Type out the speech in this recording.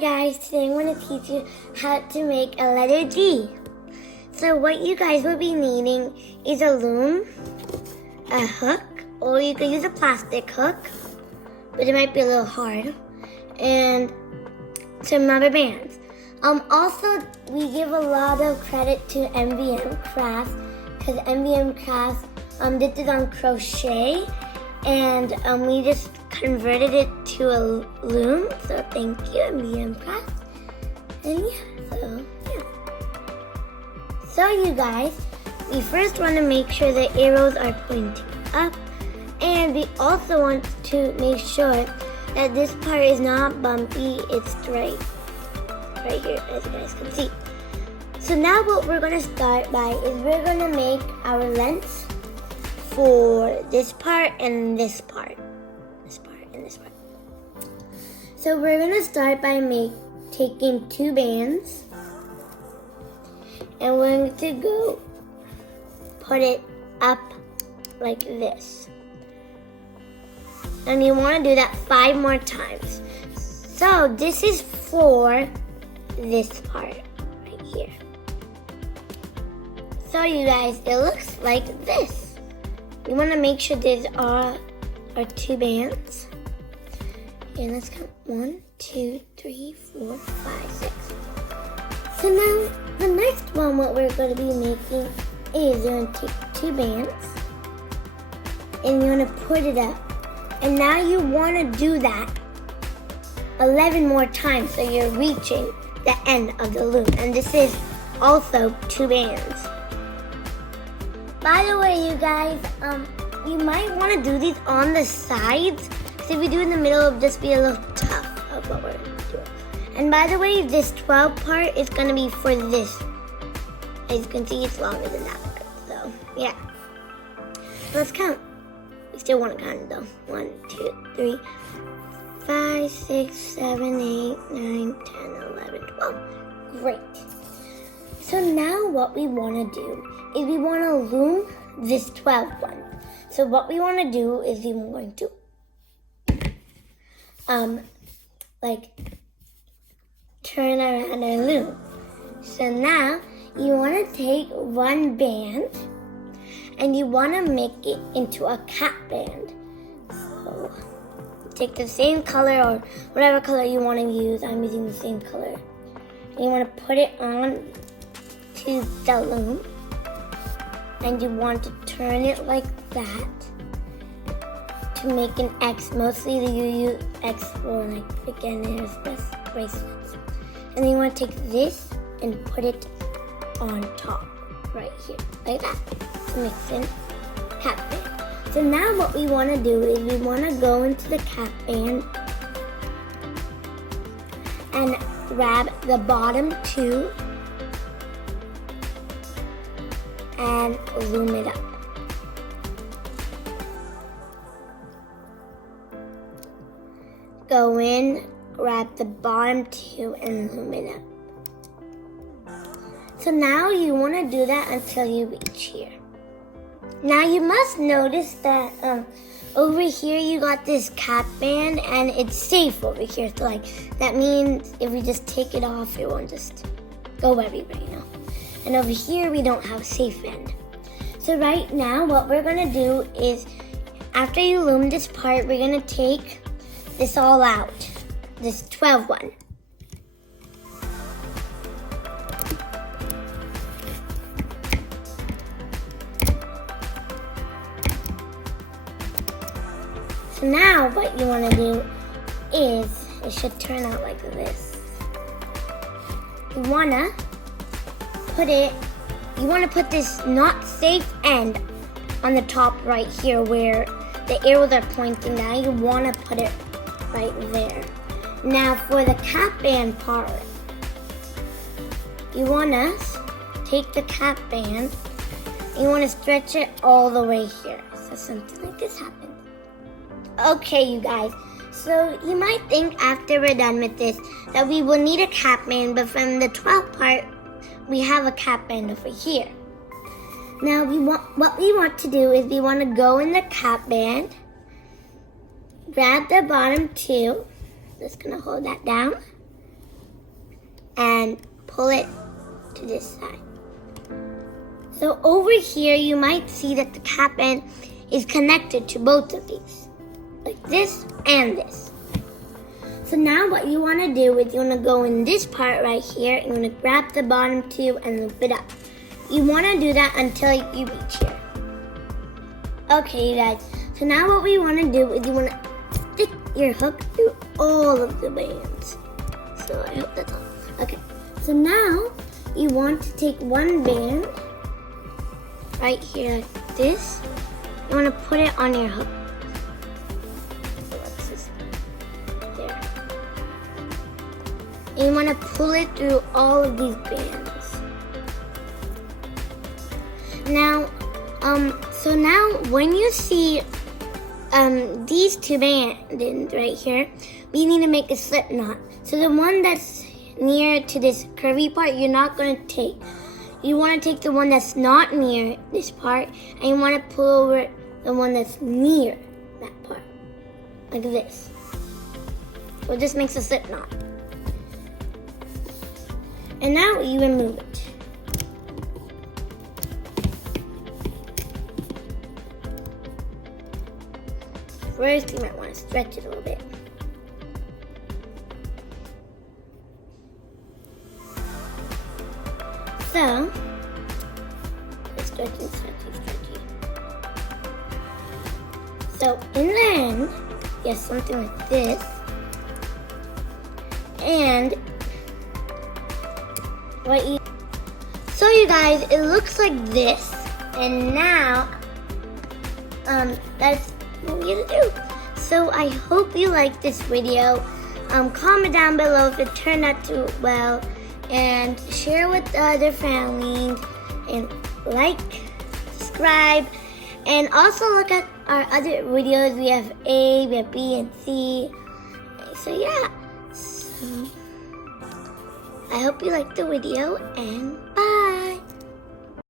guys, today I'm going to teach you how to make a letter G. So what you guys will be needing is a loom, a hook, or you can use a plastic hook, but it might be a little hard, and some rubber bands. Also, we give a lot of credit to MVM Crafts, because MVM Crafts did this on crochet, and we just converted it to a loom. So thank you, MVM Crafts. And yeah. So you guys, we first want to make sure the arrows are pointing up, and we also want to make sure that this part is not bumpy, it's straight. Right here, as you guys can see. So now what we're going to start by is we're going to make our lengths for this part and this part. This part and this part. So we're going to start by taking two bands, and we're going to go put it up like this. And you want to do that 5 more times. So this is for this part right here. So you guys, it looks like this. You want to make sure these are our two bands. And let's count 1, 2, 3, 4, 5, 6. So now the next one, what we're going to be making is you're going to take two bands and you're going to put it up. And now you want to do that 11 more times, so you're reaching the end of the loop. And this is also two bands. By the way, you guys, you might want to do these on the sides, because if you do in the middle, it'll just be a little tough of what we're doing. And by the way, this 12 part is going to be for this. As you can see, it's longer than that part. So, yeah. Let's count. We still want to count it though. 1, 2, 3, 5, 6, 7, 8, 9, 10, 11, 12. Great. So now what we want to do is we want to loom this 12 one. So what we want to do is we're going to turn around our loom. So now you want to take one band and you want to make it into a cap band. So take the same color or whatever color you want to use. I'm using the same color. And you want to put it on to the loom. And you want to turn it like that to make an X. Mostly you use X for like beginners bracelets. And then you want to take this and put it on top right here, like that, to mix in cap band. So now what we want to do is we want to go into the cap band and grab the bottom two and loom it up. Go in, grab the bottom two and loom it up. So now you want to do that until you reach here. Now you must notice that over here you got this cap band and it's safe over here. So like that means if we just take it off, it won't just go everywhere, you know. And over here we don't have a safe band. So right now what we're gonna do is after you loom this part, we're gonna take this all out, this 12 one. So now what you want to do is, it should turn out like this. You want to put this not safe end on the top right here where the arrows are pointing down. You want to put it right there. Now for the cap band part, you want to take the cap band and you want to stretch it all the way here. So something like this happens. Okay, you guys, so you might think after we're done with this that we will need a cap band, but from the 12th part, we have a cap band over here. Now, what we want to do is we want to go in the cap band, grab the bottom two, just gonna hold that down, and pull it to this side. So over here, you might see that the cap end is connected to both of these, like this and this. So now what you want to do is you want to go in this part right here, and you want to grab the bottom two and loop it up. You want to do that until you reach here. Okay, you guys. So now what we want to do is you want to stick your hook through all of the bands. So I hope that's all. Okay. So now you want to take one band right here like this. You want to put it on your hook. So let's just there. And you want to pull it through all of these bands. Now, so now when you see these two bands right here, we need to make a slip knot. So the one that's near to this curvy part, you're not going to take. You want to take the one that's not near this part, and you want to pull over the one that's near that part, like this. So this makes a slip knot. And now you remove it. First, you might want to stretch it a little bit. So, stretchy. So, in the end, you have something like this. And, so you guys, it looks like this. And now, that's what we have to do. So, I hope you liked this video. Comment down below if it turned out too well. And share with other families, and like, subscribe, and also look at our other videos. We have A, we have B, and C. So yeah, so I hope you liked the video, and